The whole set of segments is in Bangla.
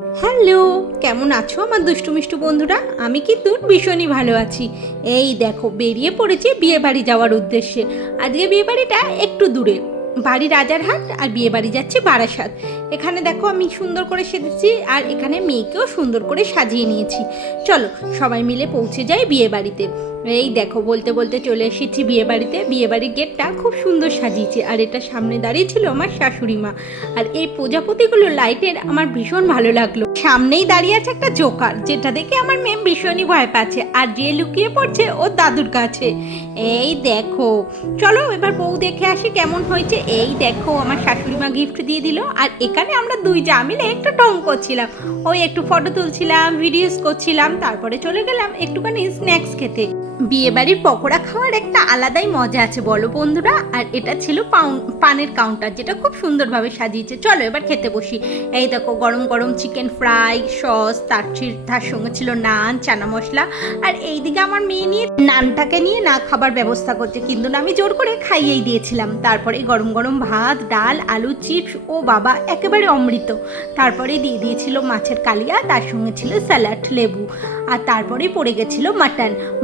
হ্যালো, কেমন আছো আমার দুষ্টু মিষ্টু বন্ধুরা? আমি কিন্তু ভীষণই ভালো আছি। এই দেখো বেরিয়ে পড়েছি বিয়ে বাড়ি যাওয়ার উদ্দেশ্যে। আজকে বিয়ে বাড়িটা একটু দূরে, বাড়ি রাজারহাট আর বিয়ে বাড়ি যাচ্ছে বারাসাত। এখানে দেখো আমি সুন্দর করে সেজেছি আর এখানে মেয়েকেও সুন্দর করে সাজিয়ে নিয়েছি। চলো সবাই মিলে পৌঁছে যাই বিয়ে বাড়িতে। এই দেখো বলতে বলতে চলে এসেছি বিয়ে বাড়িতে। বিয়ে বাড়ির গেটটা খুব সুন্দর সাজিয়েছে আর এটা সামনে দাঁড়িয়ে ছিল আমার শাশুড়ি মা। আর এই প্রজাপতিগুলো লাইটের আমার ভীষণ ভালো লাগলো। সামনেই দাঁড়িয়ে আছে একটা জোকার, যেটা দেখে আমার মেয়ে ভীষণই ভয় পাচ্ছে আর যে লুকিয়ে পড়ছে ওর দাদুর কাছে। এই দেখো, চলো এবার বউ দেখে আসি কেমন হয়েছে। এই দেখো আমার শাশুড়ি মা গিফট দিয়ে দিল আর এখানে আমরা দুই যা মিলে একটু টং করছিলাম। ওই একটু ফটো তুলছিলাম, ভিডিওস করছিলাম, তারপরে চলে গেলাম একটুখানি স্ন্যাক্স খেতে। বিয়ে বাড়ির পকোড়া খাওয়ার একটা আলাদাই মজা আছে বলো বন্ধুরা। আর এটা ছিল পানের কাউন্টার, যেটা খুব সুন্দরভাবে সাজিয়েছে। চলো এবার খেতে বসি। এই দেখো গরম গরম চিকেন ফ্রাই, সস, তার সঙ্গে ছিল নান, চানা মশলা। আর এইদিকে আমার মেয়ে নিয়ে নানটাকে নিয়ে না খাবার ব্যবস্থা করছে, কিন্তু আমি জোর করে খাইয়েই দিয়েছিলাম। তারপরে গরম গরম ভাত, ডাল, আলু চিপস, ও বাবা একেবারে অমৃত। তারপরে দিয়ে দিয়েছিল মাছের কালিয়া, তার সঙ্গে ছিল স্যালাড, লেবু। আর তারপরে পড়ে গেছিলো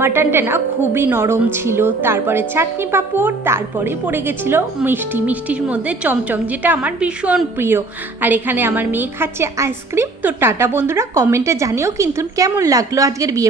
মাটনটা না খুবই নরম ছিল। তারপরে চাটনি পাঁপড়, তারপরে পড়ে গেছিলো মিষ্টির মধ্যে চমচম, যেটা আমার ভীষণ প্রিয়। আর এখানে আমার মেয়ে খাচ্ছে আইসক্রিম। তো টাটা বন্ধুরা, কমেন্টে জানিও কিন্তু কেমন লাগলো আজকের বিয়ে।